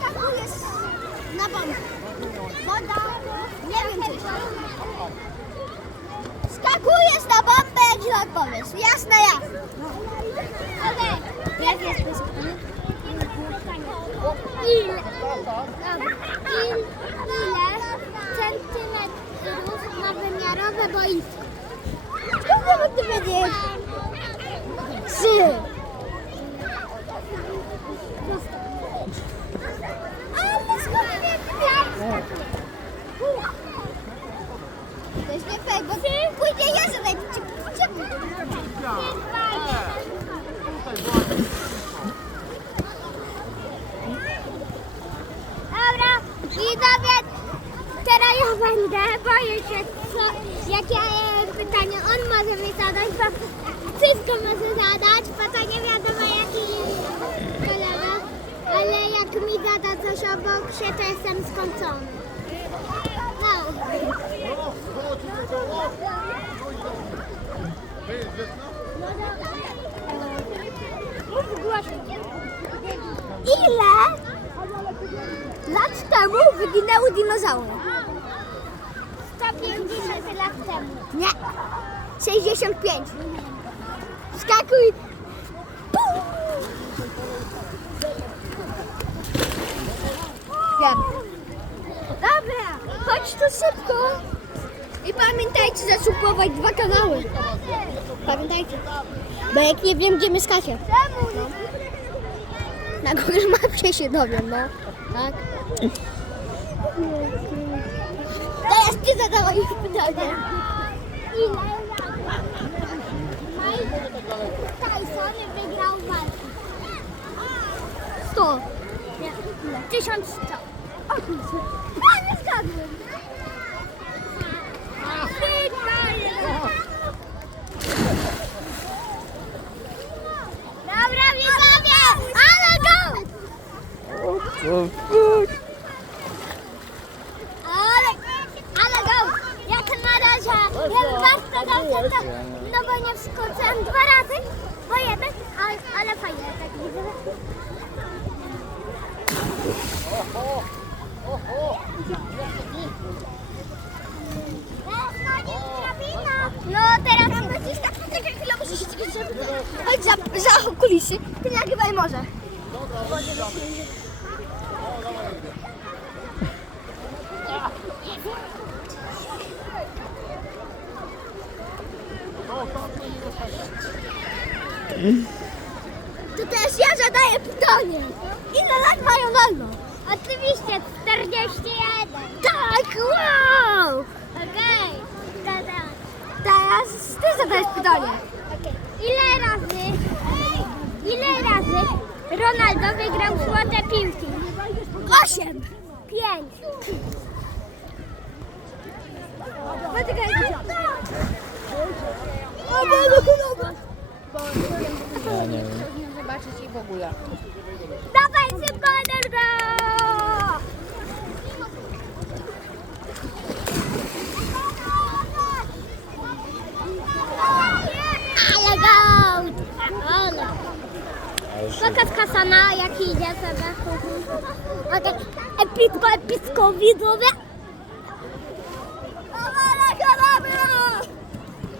Skakujesz na bombę. Woda. Nie wiem coś. Skakujesz na bombę, jak źle odpowiesz. Jasne, jasne. Okej. Jak jest pytanie? Ile? Il, ile centymetrów ma wymiarowe boisko? Skąd ty wiedzieć? Trzy. Ale skąd wiedzieć? To jest nie fair, bo pójdzie ja zadaj. Dobra, widzowie, teraz ja będę, boję się, co, jakie e, pytanie on może mi zadać, bo wszystko może zadać, bo to nie wiadomo jaki kolega, ale jak mi zada coś obok się, to jestem skończony. Ile lat temu wyginęły dinozaury? 150 lat temu. Nie. 65. Skakuj. Pum. Wiem. Chodź tu szybko. I pamiętajcie zasubskrybować dwa kanały. Pamiętajcie. Bo jak nie wiem, gdzie mieszkacie. Na Google Mapsie się dowiem, no. Tak. Teraz ty zadawaj pytanie. Ile Mike Tyson wygrał walkę? 100. Nie. 1100. O zgadłem. Dobra, widzowie! Ale go! Ale, ale! Jak na razie jest bardzo dobrze, to, no bo nie wskoczyłem dwa razy, bo jeden, ale fajnie tak widzę. No teraz... Będziesz tak poczekaj chwilę, musisz się żeby... Chodź za, kulisy, ty nagrywaj może. To teraz ja zadaję pytanie. Ile lat ma Ronaldo? Oczywiście 41. Tak, wow! Okej, okay. teraz ty zadajesz pytanie. Ile razy, ile razy Ronaldo wygrał złote piłki? Osiem. Pięć. Dobra. zobaczyć i w ogóle. Dawaj szybko, energo! Pokaż kasana, jak idzie sobie. Okej, epicko, epicko, widzowie.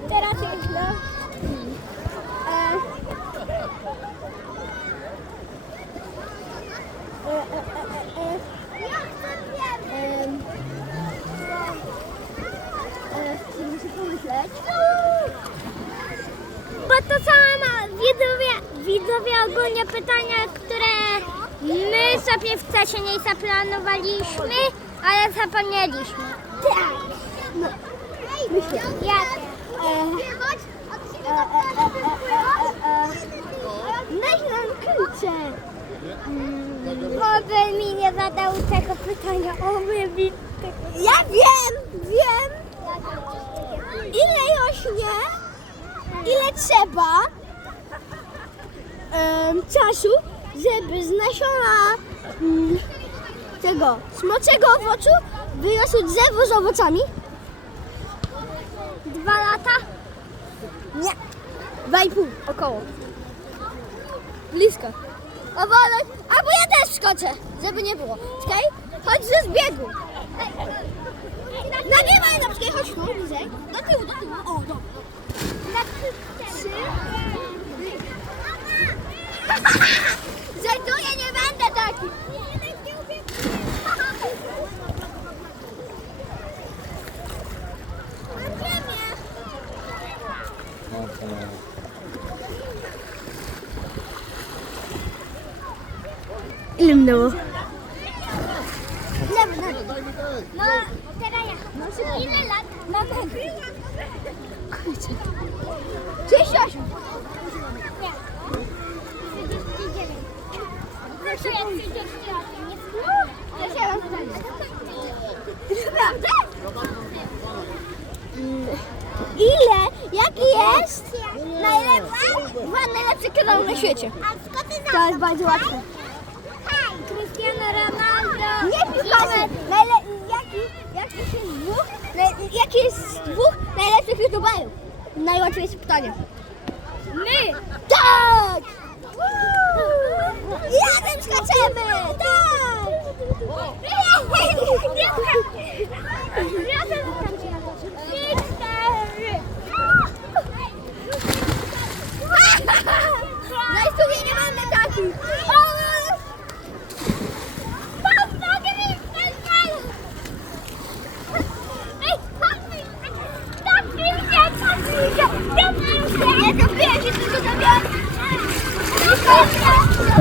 Teraz jest, no. Widzowie ogólnie pytania, które my sobie wcześniej zaplanowaliśmy, ale zapomnieliśmy. Tak. No. Myślę. Jak? E, e, e, e, e, e, e. Oby mi nie zadał tego pytania. Oby mi tego... Ja wiem, wiem. Ile rośnie, ile trzeba um, czasu, żeby z nasiona um, tego smoczego owocu wyrosło drzewo z owocami? Dwa lata? Nie. Dwa i pół około. Blisko. Owolek. Albo ja też skoczę, żeby nie było. Czekaj, chodź ze zbiegu. Nagiewaj na przykład, chodź tu, bliżej. Do tyłu, do tyłu. O, dobra. Żartuję, nie będę taki! Ile minęło? Ile minęło? No, teraz ja. Ile lat? Mamy. Kurczę. kanał na świecie. To jest bardzo łatwe. Cristiano Ronaldo. Nie piszemy. Jaki jaki jest z dwóch najlepszych youtuberów? Najłatwiejsze pytanie. My! Tak!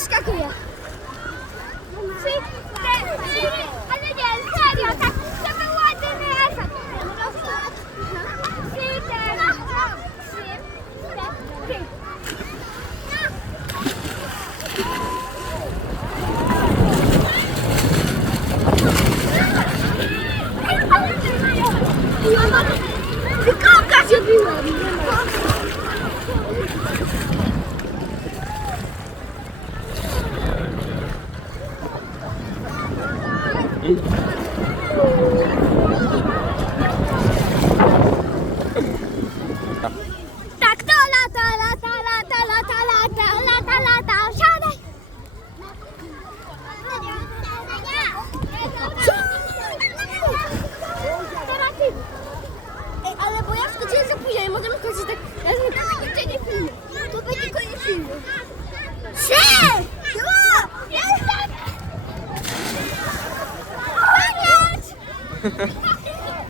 pescaria. Sim.